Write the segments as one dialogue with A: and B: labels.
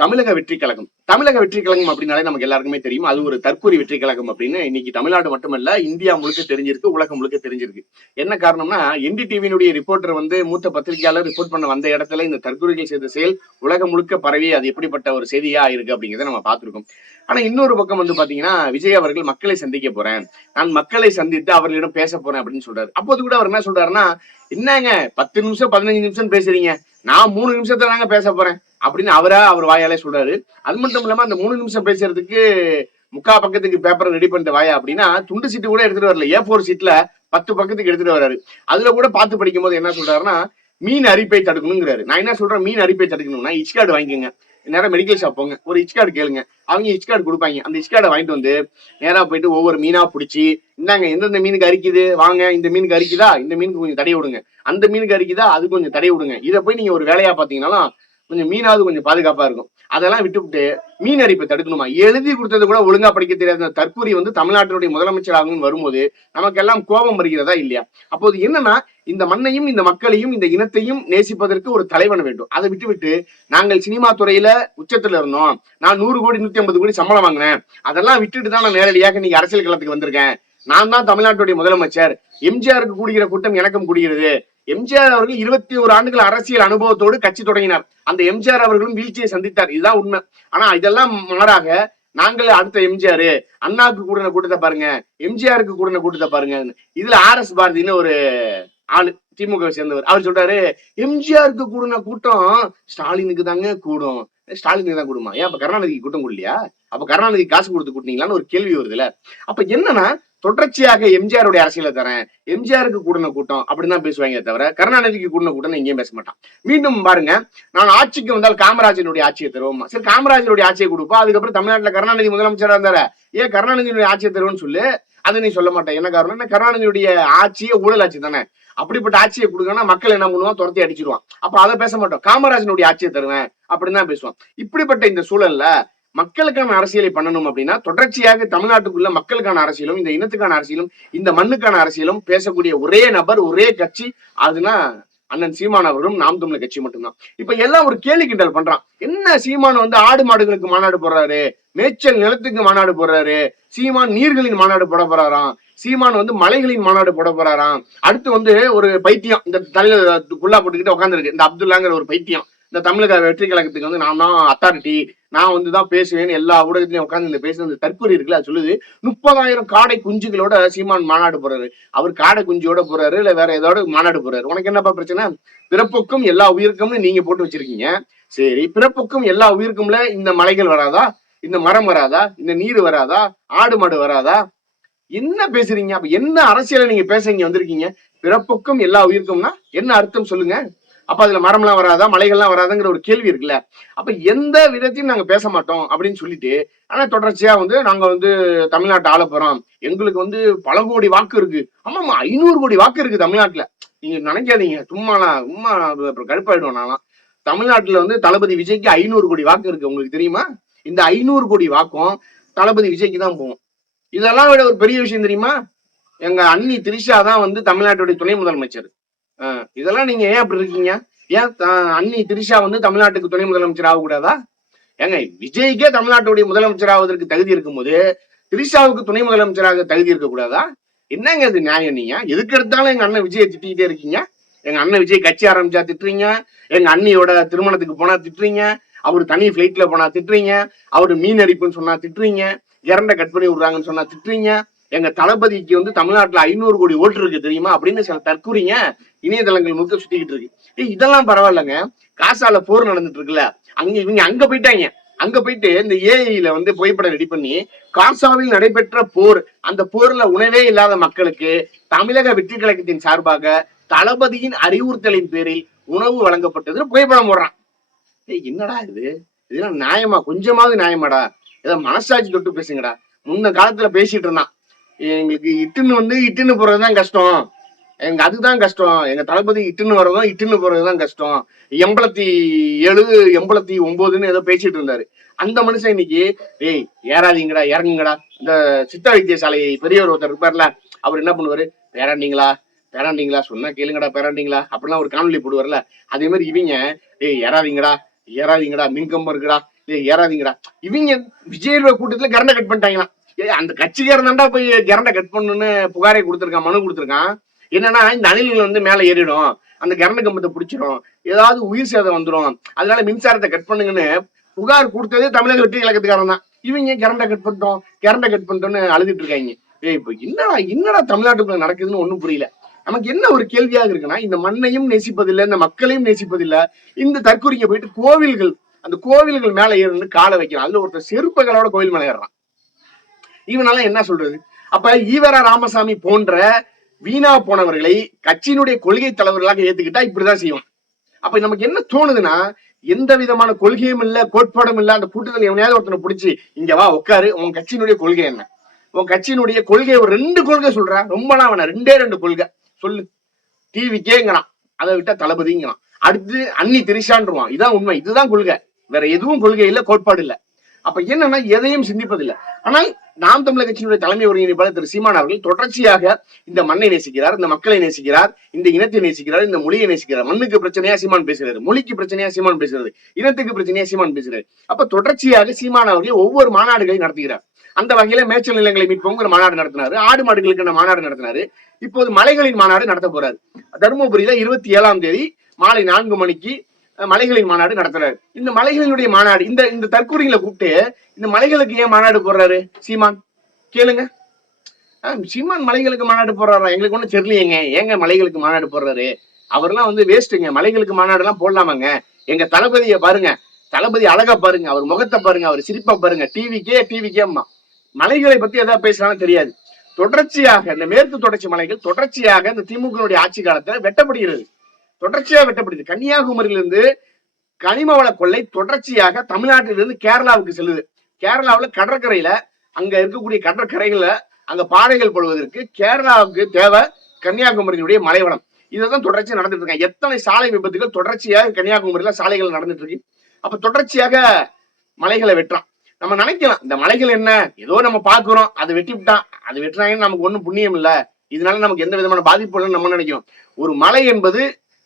A: தமிழக வெற்றி கழகம். தமிழக வெற்றி கழகம் அப்படின்னாலே நமக்கு எல்லாருக்குமே தெரியும். அது ஒரு தற்கொலை வெற்றி கழகம் அப்படின்னு. இன்னைக்கு தமிழ்நாடு மட்டுமல்ல இந்தியா முழுக்க தெரிஞ்சிருக்கு உலகம் முழுக்க தெரிஞ்சிருக்கு. என்ன காரணம்னா என்டிடிவியினுடைய ரிப்போர்ட்டர் வந்து மூத்த பத்திரிகையாளர் ரிப்போர்ட் பண்ண வந்த இடத்துல இந்த தற்கொலைகள் செய்த செயல் உலகம் முழுக்க பரவி அது எப்படிப்பட்ட ஒரு செய்தியா இருக்கு அப்படிங்கிறத நம்ம பார்த்திருக்கோம். ஆனா இன்னொரு பக்கம் வந்து பாத்தீங்கன்னா விஜய் அவர்கள் மக்களை சந்திக்க போறேன். நான் மக்களை சந்தித்து அவர்களிடம் பேச போறேன் அப்படின்னு சொல்றாரு. அப்போது கூட அவர் என்ன சொல்றாருன்னா என்னங்க பத்து நிமிஷம் பதினஞ்சு நிமிஷம் பேசுறீங்க. நான் மூணு நிமிஷத்துல தாங்க பேச போறேன். அப்படின்னு அவரா அவர் வாயாலே சொல்றாரு. அது மட்டும் இல்லாம அந்த மூணு நிமிஷம் பேசுறதுக்கு முக்கா பக்கத்துக்கு பேப்பர் ரெடி பண்ணிட்டு வாயா அப்படின்னா துண்டு சீட்டு கூட எடுத்துட்டு வரல. ஏ ஃபோர் சீட்ல பத்து பக்கத்துக்கு எடுத்துட்டு வர்றாரு அதுல கூட பார்த்து படிக்கும் போது என்ன சொல்றாருன்னா மீன் அரிப்பை தடுக்கணுங்கிறாரு நான் என்ன சொல்றேன்? மீன் அரிப்பை தடுக்கணும்னா இச் கார்டு வாங்கிக்கோங்க. நேரம் மெடிக்கல் ஷாப் போங்க. ஒரு இச் கார்டு கேளுங்க. அவங்க இச் கார்டு கொடுப்பாங்க. அந்த இச் கார்டை வாங்கிட்டு வந்து நேரா போயிட்டு ஒவ்வொரு மீனா பிடிச்சி இந்தாங்க எந்தெந்த மீனுக்கு அரிக்குது? வாங்க இந்த மீனுக்கு அரிக்குதா? இந்த மீனுக்கு கொஞ்சம் தடை விடுங்க. அந்த மீனுக்கு அரிக்குதா? அது கொஞ்சம் தடை விடுங்க. இதை போய் நீங்க ஒரு வேலையா பாத்தீங்கன்னா கொஞ்சம் மீனாவது கொஞ்சம் பாதுகாப்பா இருக்கும். அதெல்லாம் விட்டுவிட்டு மீன் அரிப்பை தடுக்கணுமா? எழுதி கொடுத்தது கூட ஒழுங்கா படிக்க தெரியாத. அந்த தற்கூரி வந்து தமிழ்நாட்டினுடைய முதலமைச்சர் ஆகும் வரும்போது நமக்கெல்லாம் கோபம் வருகிறதா இல்லையா? அப்போது என்னன்னா இந்த மண்ணையும் இந்த மக்களையும் இந்த இனத்தையும் நேசிப்பதற்கு ஒரு தலைவன் வேண்டும். அதை விட்டுவிட்டு நாங்கள் சினிமா துறையில உச்சத்துல இருந்தோம். நான் நூறு கோடி நூத்தி ஐம்பது கோடி சம்பளம் வாங்கினேன். அதெல்லாம் விட்டுட்டு தான் நான் நேரடியாக நீங்க அரசியல் களத்துக்கு வந்திருக்கேன். நான் தான் தமிழ்நாட்டுடைய முதலமைச்சர். எம்ஜிஆருக்கு கூடுகிற கூட்டம் எனக்கும் கூடுகிறது. எம்ஜிஆர் அவர்கள் இருபத்தி ஒரு ஆண்டுகள் அரசியல் அனுபவத்தோடு கட்சி தொடங்கினார். அந்த எம்ஜிஆர் அவர்களும் வீழ்ச்சியை சந்தித்தார். இதுதான் உண்மை. ஆனா இதெல்லாம் மாறாக நாங்கள் அடுத்த எம்ஜிஆர் அண்ணாக்கு கூடின கூட்டத்தை பாருங்க எம்ஜிஆருக்கு கூடின கூட்டத்தை பாருங்க. இதுல ஆர் எஸ் பாரதின்னு ஒரு ஆளு திமுக சேர்ந்தவர். அவர் சொல்றாரு எம்ஜிஆருக்கு கூடின கூட்டம் ஸ்டாலினுக்கு தாங்க கூடும். ஸ்டாலினுக்கு தான் கூடுமா? ஏன் அப்ப கருணாநிதிக்கு கூட்டம் கூடலையா? அப்ப கருணாநிதி காசு கொடுத்து கூட்டினீங்களான்னு ஒரு கேள்வி வருதுல அப்ப என்னன்னா தொடர்ச்சியாக எம்ஜிஆருடைய அரசியல தரேன். எம்ஜிஆருக்கு கூடின கூட்டம் அப்படின்னு தான் பேசுவாங்க தவிர கருணாநிதிக்கு கூடின கூட்டம் எங்கேயும் பேச மாட்டான். மீண்டும் பாருங்க நான் ஆட்சிக்கு வந்தால் காமராஜனுடைய ஆட்சியை தருவோம். சரி காமராஜனுடைய ஆட்சியை கொடுப்போம் அதுக்கப்புறம் தமிழ்நாட்டில் கருணாநிதி முதலமைச்சராக இருந்தார. ஏன் கருணாநிதியுடைய ஆட்சியை தருவோம்னு சொல்லு? அதை நீ சொல்ல மாட்டேன். என்ன காரணம் என்ன கருணாநிதியுடைய ஆட்சியே ஊழல் ஆட்சி தானே. அப்படிப்பட்ட ஆட்சியை கொடுக்கணும்னா மக்கள் என்ன பண்ணுவான் துரத்தி அடிச்சிருவான் அப்ப அதை பேச மாட்டோம். காமராஜனுடைய ஆட்சியை தருவேன் அப்படின்னு தான் பேசுவான். இப்படிப்பட்ட இந்த சூழல்ல மக்களுக்கான அரசியலை பண்ணணும் அப்படின்னா தொடர்ச்சியாக தமிழ்நாட்டுக்குள்ள மக்களுக்கான அரசியலும் இந்த இனத்துக்கான அரசியலும் இந்த மண்ணுக்கான அரசியலும் பேசக்கூடிய ஒரே நபர் ஒரே கட்சி அதுனா அண்ணன் சீமான் அவர்களும் நாம் தமிழ் கட்சி மட்டும்தான். இப்ப எல்லாம் ஒரு கேலி கிண்டல் பண்றான். என்ன சீமான் வந்து ஆடு மாடுகளுக்கு மாநாடு போடுறாரு? மேய்ச்சல் நிலத்துக்கு மாநாடு போடுறாரு? சீமான் நீர்களின் மாநாடு போட போறாராம். சீமான் வந்து மலைகளின் மாநாடு போட போறாராம். அடுத்து வந்து ஒரு பைத்தியம் இந்த தலையில குல்லா போட்டுக்கிட்டு உட்காந்துருக்கு இந்த அப்துல்லாங்கிற ஒரு பைத்தியம். இந்த தமிழக வெற்றி கழகத்துக்கு வந்து நான் தான் அத்தாரிட்டி நான் வந்து தான் பேசுவேன்னு எல்லா ஊடகத்திலையும் உட்காந்து இந்த பேசுற அந்த தற்கொலை இருக்குல்ல சொல்லுது முப்பதாயிரம் காடை குஞ்சுகளோட சீமான் மாநாடு போறாரு. அவர் காடை குஞ்சோட போறாரு இல்ல வேற ஏதோட மாநாடு போறாரு. உனக்கு என்னப்பா பிரச்சனை? பிறப்புக்கும் எல்லா உயிருக்கும்னு நீங்க போட்டு வச்சிருக்கீங்க. சரி பிறப்புக்கும் எல்லா உயிருக்கும்ல இந்த மலைகள் வராதா? இந்த மரம் வராதா? இந்த நீர் வராதா? ஆடு மாடு வராதா? என்ன பேசுறீங்க? அப்ப என்ன அரசியலை நீங்க பேச இங்க வந்திருக்கீங்க? பிறப்புக்கும் எல்லா உயிருக்கும்னா என்ன அர்த்தம் சொல்லுங்க. அப்ப அதுல மரம்லாம் வராதா மலைகள்லாம் வராதாங்கிற ஒரு கேள்வி இருக்குல்ல. அப்ப எந்த விதத்தையும் நாங்க பேச மாட்டோம் அப்படின்னு சொல்லிட்டு ஆனா தொடர்ச்சியா வந்து நாங்க வந்து தமிழ்நாட்டை ஆள போறோம். எங்களுக்கு வந்து பல கோடி வாக்கு இருக்கு. ஆமாமா ஐநூறு கோடி வாக்கு இருக்கு தமிழ்நாட்டுல. நீங்க நினைக்காதீங்க. சும்மாலாம் சும்மா அப்புறம் கடுப்பாயிடுவோம் நான்லாம். தமிழ்நாட்டுல வந்து தளபதி விஜய்க்கு ஐநூறு கோடி வாக்கு இருக்கு. உங்களுக்கு தெரியுமா? இந்த ஐநூறு கோடி வாக்கும் தளபதி விஜய்க்கு தான் போகும். இதெல்லாம் விட ஒரு பெரிய விஷயம் தெரியுமா? எங்க அண்ணி திரிஷா தான் வந்து தமிழ்நாட்டுடைய துணை முதலமைச்சர். இதெல்லாம் நீங்க ஏன் அப்படி இருக்கீங்க? ஏன் அன்னி அண்ணி திரிஷா வந்து தமிழ்நாட்டுக்கு துணை முதலமைச்சர் ஆகக்கூடாதா? ஏங்க விஜய்க்கே தமிழ்நாட்டுடைய முதலமைச்சர் ஆவதற்கு தகுதி இருக்கும்போது திரிஷாவுக்கு துணை முதலமைச்சராக தகுதி இருக்கக்கூடாதா? என்னங்க இது நியாயம் நீங்க? எதுக்கு எடுத்தாலும் எங்க அண்ணன் விஜயை திட்டிக்கிட்டே இருக்கீங்க? எங்க அண்ணன் விஜய் கட்சி ஆரம்பிச்சா திட்டுறீங்க. எங்க அண்ணியோட திருமணத்துக்கு போனா திட்டுறீங்க. அவர் தனி ஃபிளைட்ல போனா திட்டுறீங்க. அவர் மீன் அடிப்புன்னு சொன்னா திட்டுறீங்க. இறண்ட கட் பண்ணி விடுறாங்கன்னு சொன்னா திட்டுறீங்க. எங்க தளபதிக்கு வந்து தமிழ்நாட்டுல ஐநூறு கோடி ஓட்டு இருக்கு தெரியுமா? அப்படின்னு சில தற்கூறிங்க இணையதளங்கள் முழுக்க சுத்திக்கிட்டு இருக்கு. இதெல்லாம் பரவாயில்லைங்க. காசால போர் நடந்துட்டு இருக்குல்ல. அங்க இவங்க அங்க போயிட்டாங்க. அங்க போயிட்டு இந்த ஏஐல வந்து புகைப்படம் ரெடி பண்ணி காசாவில் நடைபெற்ற போர் அந்த போர்ல உணவே இல்லாத மக்களுக்கு தமிழக வெற்றி கழகத்தின் சார்பாக தளபதியின் அறிவுறுத்தலின் பேரில் உணவு வழங்கப்பட்டது புகைப்படம் போடுறான். ஏய் என்னடா இது? இதெல்லாம் நியாயமா? கொஞ்சமாவது நியாயமாடா. ஏதோ மனசாட்சி தொட்டு பேசுங்கடா. முன்ன காலத்துல பேசிட்டு இருந்தான். எங்களுக்கு இட்டுன்னு வந்து இட்டுன்னு போறதுதான் கஷ்டம். எங்க அதுதான் கஷ்டம். எங்க தளபதி இட்டுன்னு வரதும் இட்டுன்னு போறதுதான் கஷ்டம். எண்பத்தி ஏழு எண்பத்தி ஒன்பதுன்னு ஏதோ பேசிட்டு இருந்தாரு. அந்த மனுஷன் இன்னைக்கு ஏய் ஏறாதீங்கடா இறங்குங்கடா. இந்த சித்த வைத்தியசாலை பெரியவர் ஒருத்தர் இருப்பார்ல அவர் என்ன பண்ணுவாரு? பேராண்டிங்களா? பேராண்டிங்களா? சொன்னா கேளுங்கடா பேராண்டிங்களா? அப்படிலாம் ஒரு காணொலி போடுவார்ல. அதே மாதிரி இவங்க ஏய் ஏறாதீங்கடா ஏறாதீங்கடா மின்கம்பம் இருக்குடா ஏய் ஏறாதீங்கடா. இவங்க விஜய் கூட்டத்துல கரண்ட கட் பண்ணிட்டாங்களாம். ஏ அந்த கட்சிக்காரன் தாண்டா போய் கரண்டை கட் பண்ணுன்னு புகாரை கொடுத்துருக்கான் மனு கொடுத்திருக்கான். என்னன்னா இந்த அணில்கள் வந்து மேலே ஏறிடும். அந்த கரண்ட கம்பத்தை பிடிச்சிரும். ஏதாவது உயிர் சேதம் வந்துடும் அதனால மின்சாரத்தை கட் பண்ணுங்கன்னு புகார் கொடுத்ததே தமிழக வெற்றி கழகத்துக்காரன் தான். இவங்க கரண்டை கட் பண்ணிட்டோம்? கரண்டை கட் பண்ணிட்டோம்னு அழுதுட்டு இருக்காங்க. ஏய் இப்போ என்னடா என்னடா தமிழ்நாட்டுக்குள்ள நடக்குதுன்னு ஒன்றும் புரியல. நமக்கு என்ன ஒரு கேள்வியாக இருக்குன்னா இந்த மண்ணையும் நேசிப்பதில்லை இந்த மக்களையும் நேசிப்பதில்லை. இந்த தற்கொலைக்கு போயிட்டு கோவில்கள் அந்த கோவில்கள் மேலே ஏறுன்னு காலை வைக்கிறான். அதுல ஒருத்தர் செருப்பகளோட கோவில் மேலே ஏறுறான். இவனால என்ன சொல்றது? அப்ப ஈவரா ராமசாமி போன்ற வீணா போனவர்களை கட்சியினுடைய கொள்கை தலைவர்களாக ஏத்துக்கிட்டா இப்படிதான் செய்வான். அப்ப நமக்கு என்ன தோணுதுன்னா எந்த விதமான கொள்கையும் இல்ல கோட்பாடும் இல்ல அந்த கூட்டத்தில் எவனையாவது ஒருத்தனை பிடிச்சி இங்க வா உட்காரு உன் கட்சியினுடைய கொள்கை என்ன? உன் கட்சியினுடைய கொள்கை ஒரு ரெண்டு கொள்கை சொல்றான் ரொம்ப நான் வேணாம் ரெண்டே ரெண்டு கொள்கை. சொல்லு. டிவிக்கேங்கிறான் அதை விட்டா தளபதிங்கிறான் அடுத்து அன்னி திரிஷான்றான் இதான் உண்மை. இதுதான் கொள்கை. வேற எதுவும் கொள்கை இல்ல கோட்பாடு இல்ல. அப்ப என்னன்னா எதையும் சிந்திப்பதில்லை. ஆனால் நாம் தமிழர் கட்சியினுடைய தலைமை ஒருங்கிணைப்பாளர் திரு சீமான் அவர்கள் தொடர்ச்சியாக இந்த மண்ணை நேசிக்கிறார் இந்த மக்களை நேசிக்கிறார் இந்த இனத்தை நேசிக்கிறார் இந்த மொழியை நேசிக்கிறார். மண்ணுக்கு பிரச்சனையா சீமான் பேசுகிறது மொழிக்கு பிரச்சனையா சீமான் பேசுகிறது இனத்துக்கு பிரச்சனையா சீமான் பேசுகிறது அப்ப தொடர்ச்சியாக சீமான் அவர்கள் ஒவ்வொரு மாநாடுகளையும் நடத்துகிறார். அந்த வகையில மேய்ச்சல் நிலங்களை மீட்போங்கிற மாநாடு நடத்தினாரு ஆடு மாடுகளுக்கு மாநாடு நடத்தினாரு. இப்போது மலைகளின் மாநாடு நடத்த போறாரு. தருமபுரியில இருபத்தி ஏழாம் தேதி மாலை நான்கு மணிக்கு மலைகளின் மாநாடு நடத்துறாரு. இந்த மலைகளினுடைய மாநாடு இந்த இந்த தற்கூரிகளை கூப்பிட்டு இந்த மலைகளுக்கு ஏன் மாநாடு போடுறாரு? சீமான் கேளுங்க. சீமான் மலைகளுக்கு மாநாடு போடுறாரா? எங்களுக்கு ஒண்ணும் தெரியலையேங்க. ஏங்க மலைகளுக்கு மாநாடு போடுறாரு? அவர்லாம் வந்து வேஸ்ட்டுங்க. மலைகளுக்கு மாநாடு எல்லாம் போடலாமாங்க? எங்க தளபதியை பாருங்க. தளபதி அழகா பாருங்க. அவர் முகத்தை பாருங்க. அவர் சிரிப்பா பாருங்க. டிவிக்கே டிவிக்கே மலைகளை பத்தி எதாவது பேசுறாலும் தெரியாது. தொடர்ச்சியாக இந்த மேற்கு தொடர்ச்சி மலைகள் தொடர்ச்சியாக இந்த திமுகனுடைய ஆட்சி காலத்துல வெட்டப்படுகிறது. தொடர்ச்சியா வெட்டப்படுது. கன்னியாகுமரியிலிருந்து கனிம வள கொள்ளை தொடர்ச்சியாக தமிழ்நாட்டிலிருந்து கேரளாவுக்கு செல்லுது. கேரளாவில் கடற்கரையில அங்க இருக்கக்கூடிய கடற்கரைகள்ல அங்க பாறைகள் போடுவதற்கு கேரளாவுக்கு தேவை கன்னியாகுமரியினுடைய மலைவளம் இதுதான் தொடர்ச்சியாக நடந்துட்டு இருக்காங்க எத்தனை சாலை விபத்துகள் தொடர்ச்சியாக கன்னியாகுமரியில சாலைகள் நடந்துட்டு இருக்கு. அப்ப தொடர்ச்சியாக மலைகளை வெட்டுறான் நம்ம நினைக்கலாம் இந்த மலைகள் என்ன? ஏதோ நம்ம பாக்குறோம் அதை வெட்டி விட்டான் அது வெட்டுறாங்கன்னு நமக்கு ஒண்ணும் புண்ணியம் இல்ல. இதனால நமக்கு எந்த விதமான பாதிப்பு இல்லைன்னு நம்ம நினைக்கிறோம். ஒரு மலை என்பது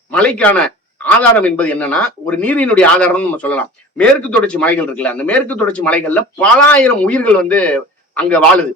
A: மலைக்கான ஆதாரம் என்பது என்னன்னா ஒரு நீரினுடைய ஆதாரம்னு நம்ம சொல்லலாம். மேற்கு தொடர்ச்சி மலைகள் இருக்குல்ல அந்த மேற்கு தொடர்ச்சி மலைகள்ல பல ஆயிரம் உயிர்கள் வந்து அங்க வாழுது.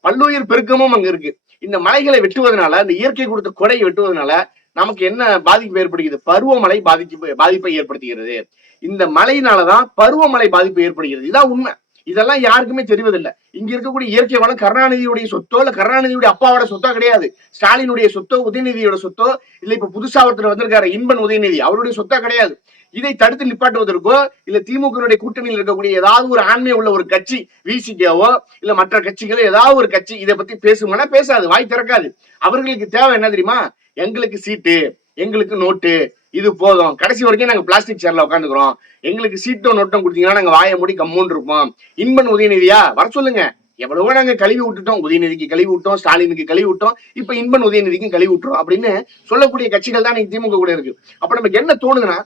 A: பல்லுயிர் பெருக்கமும் அங்க இருக்கு. இந்த மலைகளை வெட்டுவதனால இந்த இயற்கை கொடுத்த கொடையை வெட்டுவதனால நமக்கு என்ன பாதிப்பு ஏற்படுகிறது? பருவமழை பாதிப்பு பாதிப்பை ஏற்படுத்துகிறது. இந்த மழையினாலதான் பருவமழை பாதிப்பு ஏற்படுகிறது. இதான் உண்மை. இதெல்லாம் யாருக்குமே தெரிவதில்லை. இங்க இருக்கக்கூடிய இயற்கை வளம் கருணாநிதியுடைய சொத்தோ இல்ல கருணாநிதியுடைய அப்பாவோட சொத்தோ கிடையாது. ஸ்டாலினுடைய சொத்தோ உதயநிதியோட சொத்தோ இல்ல இப்ப புதுசா ஒருத்தர் வந்திருக்காரு இன்பன் உதயநிதி அவருடைய சொத்தா கிடையாது. இதை தடுத்து நிப்பாட்டுவதற்கோ இல்ல திமுகனுடைய கூட்டணியில் இருக்கக்கூடிய ஏதாவது ஒரு ஆண்மை உள்ள ஒரு கட்சி விசிகேவோ இல்ல மற்ற கட்சிகளோ ஏதாவது ஒரு கட்சி இதை பத்தி பேசுமானா பேசாது வாய் திறக்காது. அவர்களுக்கு தேவை என்ன தெரியுமா? எங்களுக்கு சீட்டு எங்களுக்கு நோட்டு இது போதும். கடைசி வரைக்கும் நாங்க பிளாஸ்டிக் சேர்ல உட்காந்துக்கிறோம் எங்களுக்கு சீட்டும் நொட்டம் கொடுத்தீங்கன்னா நாங்க வாயை மூடி கம்முன்னு இருப்போம். இன்பன் உதயநிதியா வர சொல்லுங்க. எவ்வளவோ நாங்க கழுவி விட்டுட்டோம். உதயநிதிக்கு கழுவி விட்டோம். ஸ்டாலினுக்கு கழுவி விட்டோம். இப்ப இன்பன் உதயநிதிக்கும் கழுவி விட்டுரும் அப்படின்னு சொல்லக்கூடிய கட்சிகள் தான் இன்னைக்கு திமுக கூட இருக்கு. அப்ப நமக்கு என்ன தோணுதுன்னா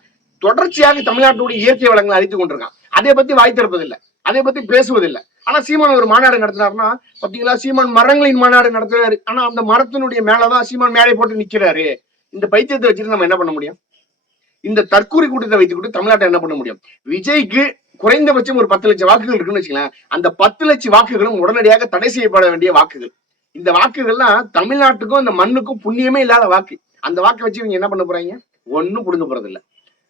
A: தொடர்ச்சியாக தமிழ்நாட்டுடைய இயற்கை வளங்களை அழித்து கொண்டிருக்கான். அதை பத்தி வாய் திறப்பதில்லை. அதை பத்தி பேசுவதில்லை. ஆனா சீமான் ஒரு மாநாடு நடத்தினாருன்னா பாத்தீங்களா? சீமான் மரங்களின் மாநாடு நடத்துறாரு. ஆனா அந்த மரத்தினுடைய மேலதான் சீமான் மேடை போட்டு நிக்கிறாரு. இந்த பைத்தியத்தை வச்சுட்டு நம்ம என்ன பண்ண முடியும்? இந்த தற்கூரி கூட்டத்தை வைத்துக்கிட்டு தமிழ்நாட்டை என்ன பண்ண முடியும்? விஜய்க்கு குறைந்தபட்சம் ஒரு பத்து லட்சம் வாக்குகள் இருக்குன்னு வச்சுக்கலாம் அந்த பத்து லட்சம் வாக்குகளும் உடனடியாக தடை செய்யப்பட வேண்டிய வாக்குகள். இந்த வாக்குகள்லாம் தமிழ்நாட்டுக்கும் இந்த மண்ணுக்கும் புண்ணியமே இல்லாத வாக்கு. அந்த வாக்கை வச்சு இவங்க என்ன பண்ண போறாங்க? ஒன்னும் புடுங்க போறது இல்ல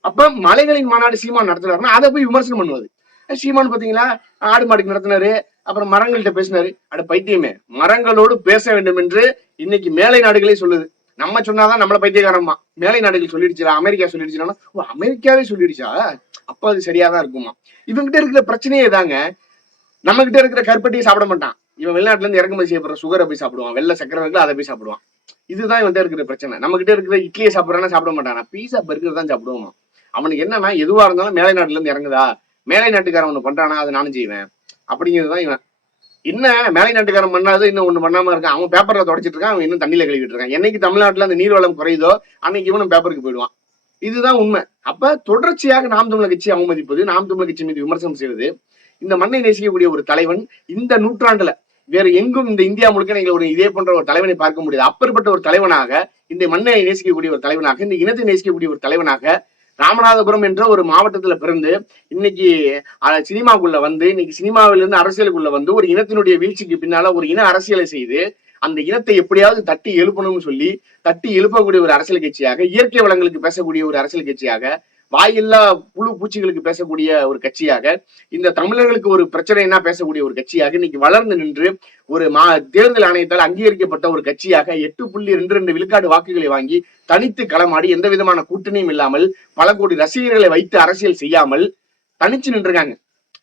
A: அப்ப மலைகளின் மாநாடு சீமான் நடத்துறாருன்னா அதை போய் விமர்சனம் பண்ணுவது. சீமான் பாத்தீங்களா ஆடு மாடுக்கு நடத்தினாரு அப்புறம் மரங்கள்கிட்ட பேசினாரு. அட பைத்தியமே மரங்களோடு பேச வேண்டும் என்று இன்னைக்கு மேலை நாடுகளே சொல்லுது. நம்ம சொன்னாதான் நம்மள பைத்தியகாரமா மேலை நாடுகள் சொல்லிடுச்சுடா அமெரிக்கா சொல்லிடுச்சுனா ஓ அமெரிக்காவே சொல்லிடுச்சா? அப்ப அது சரியாதான் இருக்குமா? இவங்கிட்ட இருக்கிற பிரச்சனையே தாங்க நம்ம கிட்ட இருக்கிற கருப்பட்டியை சாப்பிட மாட்டான். இவன் வெளிநாட்டுல இருந்து இறக்குமதி செய்யப்படுற சுகரை போய் சாப்பிடுவான். வெள்ள சக்கரை இருக்குல்ல அதை போய் சாப்பிடுவான். இதுதான் இவன் இருக்கிற பிரச்சனை. நம்ம கிட்ட இருக்கிற இட்லியை சாப்பிடறானா சாப்பிட மாட்டான். பீஸா பர்கர் தான் சாப்பிடுவான் அவனுக்கு என்னன்னா எதுவா இருந்தாலும் மேலை நாட்டுல இருந்து இறங்குதா? மேலை நாட்டுக்காரன் ஒண்ணு பண்றானா? அதை நானும் செய்வேன். அப்படிங்கிறதுதான் இவன். என்ன மேலை நாட்டுக்காரன் பண்ணாது இன்னும் ஒண்ணு பண்ணாம இருக்கான். அவன் பேப்பர்ல தொடச்சிட்டு இருக்கான் அவன் இன்னும் தண்ணியில கழுவிட்டு இருக்கான். என்னைக்கு தமிழ்நாட்டுல அந்த நீர்வளம் குறையுதோ அன்னைக்கு இவனும் பேப்பருக்கு போயிடுவான். இதுதான் உண்மை. அப்ப தொடர்ச்சியாக நாம் தமிழர் கட்சி அவமதிப்பது நாம் தமிழர் கட்சி மீது விமர்சனம் செய்வது இந்த மண்ணை நேசிக்கக்கூடிய ஒரு தலைவன் இந்த நூற்றாண்டுல வேற எங்கும் இந்த இந்தியா முழுக்க நீங்கள் ஒரு இதே போன்ற ஒரு தலைவனை பார்க்க முடியாது. அப்பேற்பட்ட ஒரு தலைவனாக இந்த மண்ணை நேசிக்கக்கூடிய ஒரு தலைவனாக இந்த இனத்தை நேசிக்கக்கூடிய ஒரு தலைவனாக ராமநாதபுரம் என்ற ஒரு மாவட்டத்துல பிறந்து இன்னைக்கு சினிமாக்குள்ள வந்து இன்னைக்கு சினிமாவிலிருந்து அரசியலுக்குள்ள வந்து ஒரு இனத்தினுடைய வீழ்ச்சிக்கு பின்னால ஒரு இன அரசியலை செய்து அந்த இனத்தை எப்படியாவது தட்டி எழுப்பணும்னு சொல்லி தட்டி எழுப்பக்கூடிய ஒரு அரசியல் கட்சியாக இயற்கை வளங்களுக்கு பேசக்கூடிய ஒரு அரசியல் கட்சியாக வாயில்லா புழு பூச்சிகளுக்கு பேசக்கூடிய ஒரு கட்சியாக இந்த தமிழர்களுக்கு ஒரு பிரச்சனைனா பேசக்கூடிய ஒரு கட்சியாக இன்னைக்கு வளர்ந்து நின்று ஒரு மா தேர்தல் ஆணையத்தால் அங்கீகரிக்கப்பட்ட ஒரு கட்சியாக எட்டு புள்ளி ரெண்டு ரெண்டு விழுக்காடு வாக்குகளை வாங்கி தனித்து களமாடி எந்த விதமான கூட்டணியும் இல்லாமல் பல கோடி ரசிகர்களை வைத்து அரசியல் செய்யாமல் தனிச்சு நின்றுருக்காங்க.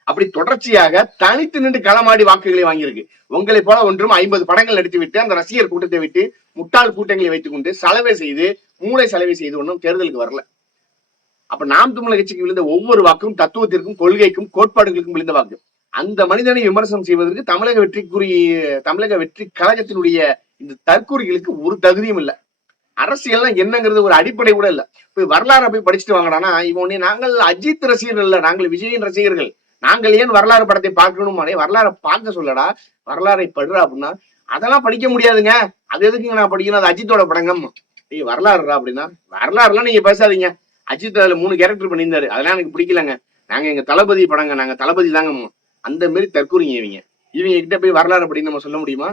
A: அப்படி தொடர்ச்சியாக தனித்து நின்று களமாடி வாக்குகளை வாங்கியிருக்கு. உங்களை போல ஒன்றும் ஐம்பது படங்கள் நடித்து விட்டு அந்த ரசிகர் கூட்டத்தை விட்டு முட்டாள் கூட்டங்களை வைத்துக்கொண்டு செலவை சலவை செய்து மூளை செலவை செய்து ஒன்றும் தேர்தலுக்கு வரல. அப்ப நாம் தமிழர் கட்சிக்கு விழுந்த ஒவ்வொரு வாக்கும் தத்துவத்திற்கும் கொள்கைக்கும் கோட்பாடுகளுக்கும் விழுந்த வாக்கு. அந்த மனிதனை விமர்சனம் செய்வதற்கு தமிழக வெற்றிக்குரிய தமிழக வெற்றி கழகத்தினுடைய இந்த தற்கூறிகளுக்கு ஒரு தகுதியும் இல்லை. அரசியல்னா என்னங்கிறது ஒரு அடிப்படை கூட இல்ல. போய் வரலாறு போய் படிச்சுட்டு வாங்கடானா இவன் உடனே நாங்கள் அஜித் ரசிகர்கள் இல்ல நாங்கள் விஜயின் ரசிகர்கள். நாங்கள் ஏன் வரலாறு படத்தை பார்க்கணும் வரலாறை பார்க்க சொல்லடா வரலாறை படுறா அப்படின்னா அதெல்லாம் படிக்க முடியாதுங்க. அது எதுக்குங்க நான் படிக்கணும்? அது அஜித்தோட படங்கம் நீ வரலாறுடா அப்படின்னா வரலாறுலாம் நீங்க பேசாதீங்க. அஜித் அதுல மூணு கேரக்டர் பண்ணியிருந்தாரு. அதெல்லாம் எனக்கு பிடிக்கலங்க. நாங்க எங்க தளபதி படங்க நாங்க தளபதி தாங்க அந்த மாரி தற்கூறிங்க இவங்க. இவங்க கிட்ட போய் வரலாறு அப்படின்னு நம்ம சொல்ல முடியுமா?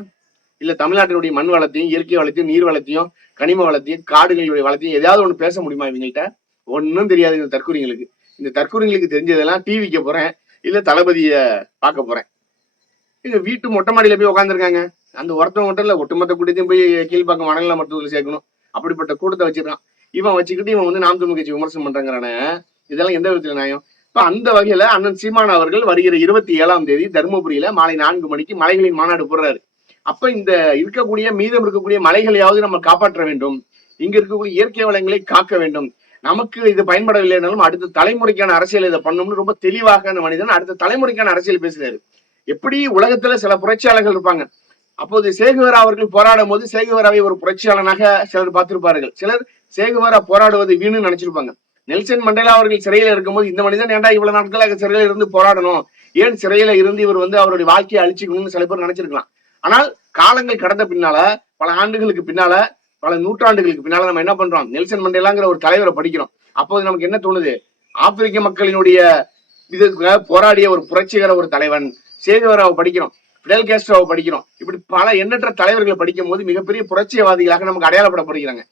A: இல்ல தமிழ்நாட்டினுடைய மண் வளத்தையும் இயற்கை வளத்தையும் நீர் வளத்தையும் கனிம வளத்தையும் காடுகளுடைய வளத்தையும் ஏதாவது ஒண்ணு பேச முடியுமா இவங்கள்ட்ட? ஒன்னும் தெரியாது இந்த தற்கூறிங்களுக்கு. இந்த தற்கூறிங்களுக்கு தெரிஞ்சதெல்லாம் டிவிக்கு போறேன். இல்ல தளபதிய பார்க்க போறேன். இங்க வீட்டு மொட்டை மாடியில போய் உட்காந்துருக்காங்க அந்த ஒருத்தவங்க மட்டும் இல்ல ஒட்டுமொத்த கூட்டத்தையும் போய் கீழ்பாக்கம் மணல மருத்துவத்தில் சேர்க்கணும். அப்படிப்பட்ட கூட்டத்தை வச்சிருக்கான். இவன் வச்சுக்கிட்டு இவன் வந்து நாம் தமிழ் கட்சி விமர்சனம் பண்றாங்கிறானே இதெல்லாம் எந்த விதத்துல நியாயம்? இப்ப அந்த வகையில அண்ணன் சீமான் அவர்கள் வருகிற இருபத்தி ஏழாம் தேதி தருமபுரியில மாலை நான்கு மணிக்கு மலைகளின் மாநாடு போடுறாரு. அப்ப இந்த இருக்கக்கூடிய மீதம் இருக்கக்கூடிய மலைகளையாவது நம்ம காப்பாற்ற வேண்டும். இங்க இருக்கக்கூடிய இயற்கை வளங்களை காக்க வேண்டும். நமக்கு இது பயன்படவில்லைனாலும் அடுத்த தலைமுறைக்கான அரசியல் இதை பண்ணணும்னு ரொம்ப தெளிவாக அந்த மனிதன் அடுத்த தலைமுறைக்கான அரசியல் பேசுறாரு. எப்படி உலகத்துல சில புரட்சியாளர்கள் இருப்பாங்க. அப்போது சேகுவரா அவர்கள் போராடும் போது சேகுவராவை ஒரு புரட்சியாளனாக சிலர் பார்த்திருப்பார்கள். சிலர் சேகுவரா போராடுவது வீணு நினைச்சிருப்பாங்க. நெல்சன் மண்டேலா அவர்கள் சிறையில் இருக்கும்போது இந்த மனிதன் ஏன்டா இவ்வளவு நாட்களாக சிறையில் இருந்து போராடணும்? ஏன் சிறையில இருந்து இவர் வந்து அவருடைய வாழ்க்கையை அழிச்சுக்கணும்னு சில பேர் நினைச்சிருக்கலாம். ஆனால் காலங்கள் கடந்த பின்னால பல ஆண்டுகளுக்கு பின்னால பல நூற்றாண்டுகளுக்கு பின்னால நம்ம என்ன பண்றோம்? நெல்சன் மண்டேலாங்கிற ஒரு தலைவரை படிக்கிறோம். அப்போது நமக்கு என்ன தோணுது? ஆப்பிரிக்க மக்களினுடைய இதுக்காக போராடிய ஒரு புரட்சிகர ஒரு தலைவன் சேகுவராவை படிக்கிறோம். பிடல் கேஸ்ட்ரோவை படிக்கிறோம். இப்படி பல எண்ணற்ற தலைவர்களை படிக்கும் போது மிகப்பெரிய புரட்சியவாதிகளாக நமக்கு அடையாளப்படப்படுகிறாங்க.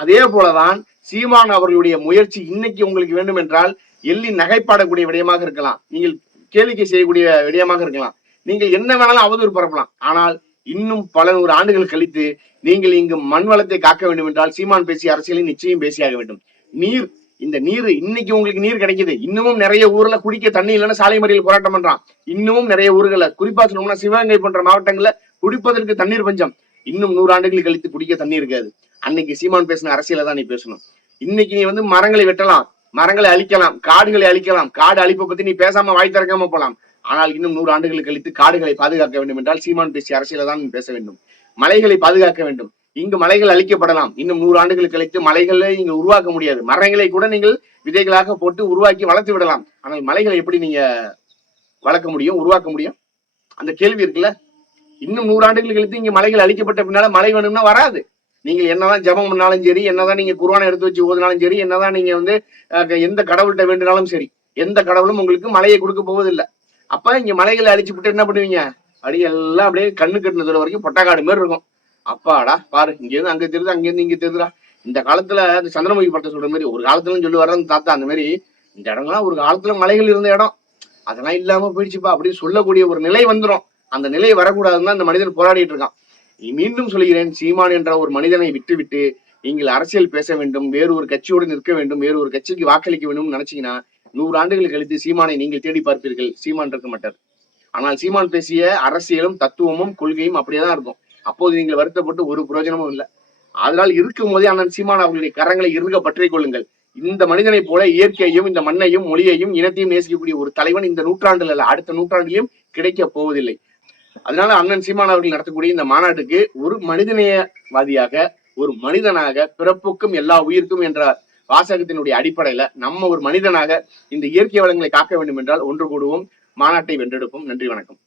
A: அதே போலதான் சீமான் அவர்களுடைய முயற்சி இன்னைக்கு உங்களுக்கு வேண்டும் என்றால் எள்ளி நகைப்பாடக்கூடிய விடயமாக இருக்கலாம். நீங்கள் கேளிக்கை செய்யக்கூடிய விடயமாக இருக்கலாம். நீங்கள் என்ன வேணாலும் அவதூறு பரப்பலாம். ஆனால் இன்னும் பல நூறு ஆண்டுகள் கழித்து நீங்கள் இங்கு மண் வளத்தை காக்க வேண்டும் என்றால் சீமான் பேசிய அரசியலை நிச்சயம் பேசியாக வேண்டும். நீர் இந்த நீர் இன்னைக்கு உங்களுக்கு நீர் கிடைக்குது. இன்னமும் நிறைய ஊர்ல குடிக்க தண்ணி இல்லைன்னு சாலை மறியல் போராட்டம் பண்றான். இன்னமும் நிறைய ஊர்களை குறிப்பா சொல்லணும்னா சிவகங்கை போன்ற மாவட்டங்கள்ல குடிப்பதற்கு தண்ணீர் பஞ்சம். இன்னும் நூறாண்டுகள் கழித்து குடிக்க தண்ணி இருக்காது. அன்னைக்கு சீமான் பேசின அரசியல தான் நீ பேசணும். இன்னைக்கு நீ வந்து மரங்களை வெட்டலாம். மரங்களை அழிக்கலாம். காடுகளை அழிக்கலாம். காடு அழிப்பை பத்தி நீ பேசாம வாய் திறக்காம போலாம். ஆனால் இன்னும் நூறு ஆண்டுகள் கழித்து காடுகளை பாதுகாக்க வேண்டும் என்றால் சீமான் பேசிய அரசியல தான் நீ பேச வேண்டும். மலைகளை பாதுகாக்க வேண்டும். இங்கு மலைகள் அழிக்கப்படலாம். இன்னும் நூறு ஆண்டுகள் கழித்து மலைகளை இங்க உருவாக்க முடியாது. மரங்களை கூட நீங்கள் விதைகளாக போட்டு உருவாக்கி வளர்த்து விடலாம். ஆனால் மலைகளை எப்படி நீங்க வளர்க்க முடியும் உருவாக்க முடியும்? அந்த கேள்வி இருக்குல்ல? இன்னும் நூறு ஆண்டுகள் கழித்து இங்க மலைகள் அழிக்கப்பட்ட பின்னால மழை வேணும்னா வராது. நீங்கள் என்னதான் ஜெபம் பண்ணாலும் சரி என்னதான் நீங்க குருவானை எடுத்து வச்சு ஓதினாலும் சரி என்னதான் நீங்க வந்து எந்த கடவுள்கிட்ட வேண்டினாலும் சரி எந்த கடவுளும் உங்களுக்கு மலையை கொடுக்க போவதில்லை. அப்ப இங்க மலைகளை அழிச்சு விட்டு என்ன பண்ணுவீங்க? அப்படியே எல்லாம் அப்படியே கண்ணு கட்டினது வரைக்கும் பொட்டாக்காடு மாதிரி இருக்கும். அப்பாடா பாரு இங்க இருந்து அங்க தெரியுது அங்க இருந்து இங்க தெரியுதுடா இந்த காலத்துல அந்த சந்திரமுகி படத்தை சொல்ற மாதிரி ஒரு காலத்துல சொல்லி வர்ற தாத்தா அந்த மாதிரி இந்த இடம்லாம் ஒரு காலத்துல மலைகள் இருந்த இடம். அதெல்லாம் இல்லாம போயிடுச்சுப்பா அப்படின்னு சொல்லக்கூடிய ஒரு நிலை வந்துடும் அந்த நிலை வரக்கூடாதுன்னு தான் அந்த மனிதன் போராடிட்டு இருக்கான். நீ மீண்டும் சொல்கிறேன் சீமான் என்ற ஒரு மனிதனை விட்டுவிட்டு நீங்கள் அரசியல் பேச வேண்டும் வேறு ஒரு கட்சியோடு நிற்க வேண்டும் வேறு ஒரு கட்சிக்கு வாக்களிக்க வேண்டும் நினைச்சீங்கன்னா நூறு ஆண்டுகள் கழித்து சீமானை நீங்கள் தேடி பார்ப்பீர்கள் சீமான் இருக்க மாட்டார். ஆனால் சீமான் பேசிய அரசியலும் தத்துவமும் கொள்கையும் அப்படியே தான் இருக்கும். அப்போது நீங்கள் வருத்தப்பட்டு ஒரு பிரயோஜனமும் இல்லை. அதனால் இருக்கும் போதே அண்ணன் சீமான் அவர்களுடைய கரங்களை இருக பற்றிக் கொள்ளுங்கள். இந்த மனிதனைப் போல இயற்கையையும் இந்த மண்ணையும் மொழியையும் இனத்தையும் நேசிக்கக்கூடிய ஒரு தலைவன் இந்த நூற்றாண்டுல அல்ல அடுத்த நூற்றாண்டிலும் கிடைக்க போவதில்லை. அதனால அண்ணன் சீமான் அவர்கள் நடத்தக்கூடிய இந்த மாநாட்டுக்கு ஒரு மனிதநேயவாதியாக ஒரு மனிதனாக பிறப்புக்கும் எல்லா உயிருக்கும் என்ற வாசகத்தினுடைய அடிப்படையில நம்ம ஒரு மனிதனாக இந்த இயற்கை வளங்களை காக்க வேண்டும் என்றால் ஒன்று கூடுவோம். மாநாட்டை வென்றெடுப்போம். நன்றி வணக்கம்.